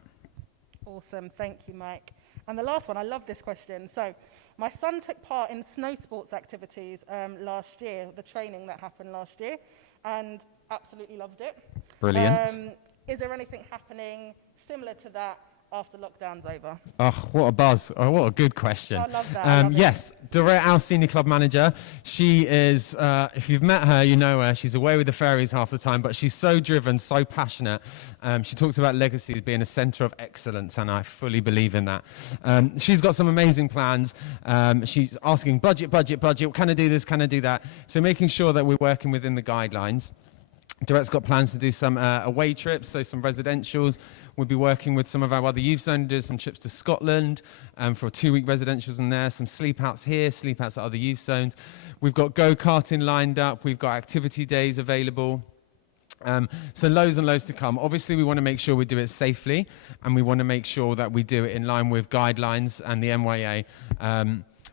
Awesome. Thank you, Mike. And the last one, I love this question. So my son took part in snow sports activities last year, the training that happened last year, and absolutely loved it. Brilliant. Is there anything happening similar to that after lockdown's over? Oh, what a buzz. Oh, what a good question. I love that. Yes, Dorette, our senior club manager, she is, if you've met her, you know her. She's away with the fairies half the time, but she's so driven, so passionate. She talks about Legacy as being a centre of excellence, and I fully believe in that. She's got some amazing plans. She's asking budget. Can I do this? Can I do that? So making sure that we're working within the guidelines. Dorette's got plans to do some away trips, so some residentials. We'll be working with some of our other youth zones, do some trips to Scotland for a 2-week residentials in there, some sleep outs here, sleep outs at other youth zones. We've got go-karting lined up. We've got activity days available. So loads and loads to come. Obviously, we want to make sure we do it safely, and we want to make sure that we do it in line with guidelines and the MYA.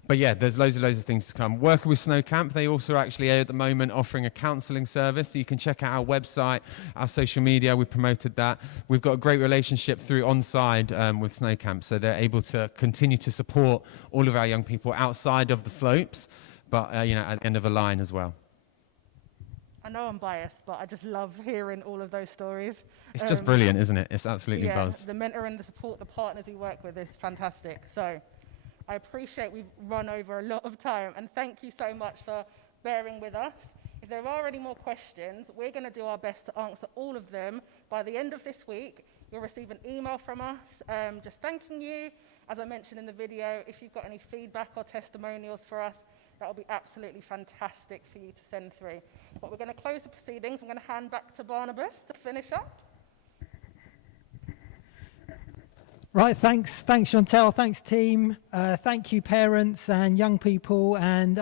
But yeah, there's loads of things to come. Working with Snow Camp, they also actually are at the moment offering a counselling service. So you can check out our website, our social media. We promoted that. We've got a great relationship through Onside with Snow Camp. So they're able to continue to support all of our young people outside of the slopes, but at the end of a line as well. I know I'm biased, but I just love hearing all of those stories. It's just brilliant, isn't it? It's absolutely buzz. The mentor and the support, the partners we work with is fantastic. So I appreciate we've run over a lot of time, and thank you so much for bearing with us. If there are any more questions, we're going to do our best to answer all of them. By the end of this week, you'll receive an email from us just thanking you. As I mentioned in the video, if you've got any feedback or testimonials for us, that will be absolutely fantastic for you to send through. But we're going to close the proceedings. I'm going to hand back to Barnabas to finish up. Right, thanks Chantel, thanks team, thank you parents and young people and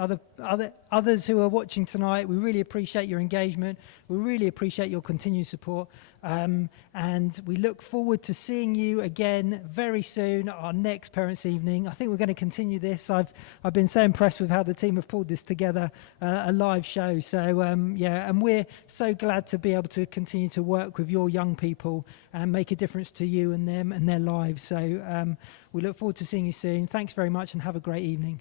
others who are watching tonight. We really appreciate your engagement, we really appreciate your continued support, and we look forward to seeing you again very soon at our next Parents' Evening. I think we're going to continue this. I've been so impressed with how the team have pulled this together, a live show. So and we're so glad to be able to continue to work with your young people and make a difference to you and them and their lives. So we look forward to seeing you soon. Thanks very much and have a great evening.